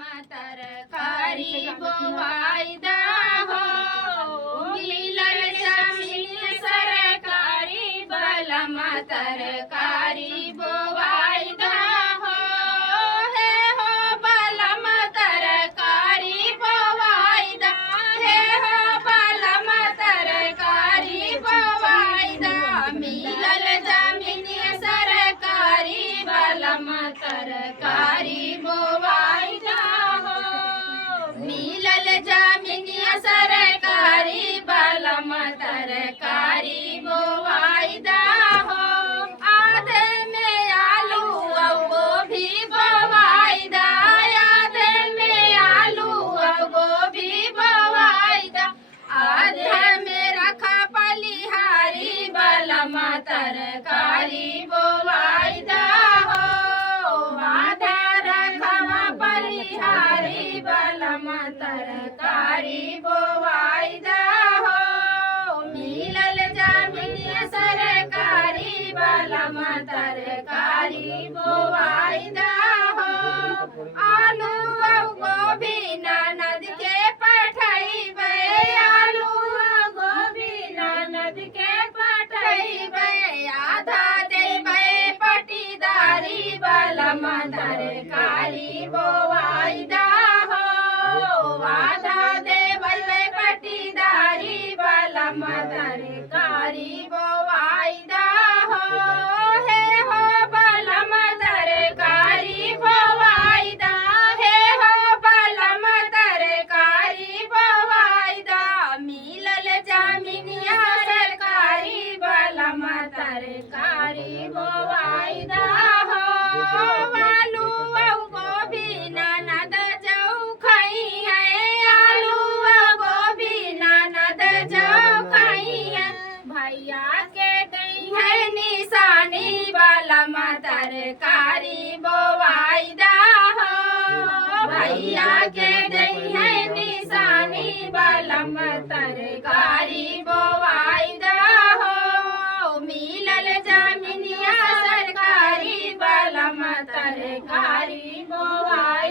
तरकारी बोवाइदा हो मिलल जमीन सरकारी बलम तरकारी बोवाइदा हो हे हो बलम तरकारी बोवाइदा हे हो बलम तरकारी बोवाइदा मिलल जमीन सरकारी बलम तरकारी बोवाइदा हो मिलल जमीनिया सरकारी बलम तरकारी बोवाइदा हो आधे में आलू और गोभी बोवाइदा आधे में आलू और गोभी बोवाइदा आधे में रखा पलिहारी बलम तरकारी बोवाइदा हो आधा रखवा पलिहारी बलम तरकारी बोवाइदा हो मिलल जमीनिया सरकारी बलम तरकारी बोवाइदा हो आलू और गोभी ननद के पठैबै आलू और गोभी ननद के पठैबै आधा देबै पटीदारी बलम तरकारी बोवाइदा हो आधा देबै पटीदारी बलम तरकारी बोवाइदा हो हे हो बलम तरकारी बोवाइदा हे हो बलम तरकारी बोवाइदा मिलल जमीनिया सरकारी बलम तरकारी बोवाइदा हो आलू और गोभी ननद जौ खई है आलू और गोभी ननद जौ खई है भैया के दई है निशानी बलम तरकारी बोवाइदा हो भैया के दई है निशानी बलम तरकारी बोवाइदा हो मिलल जमीनिया सरकारी बलम तरकारी बोवाइदा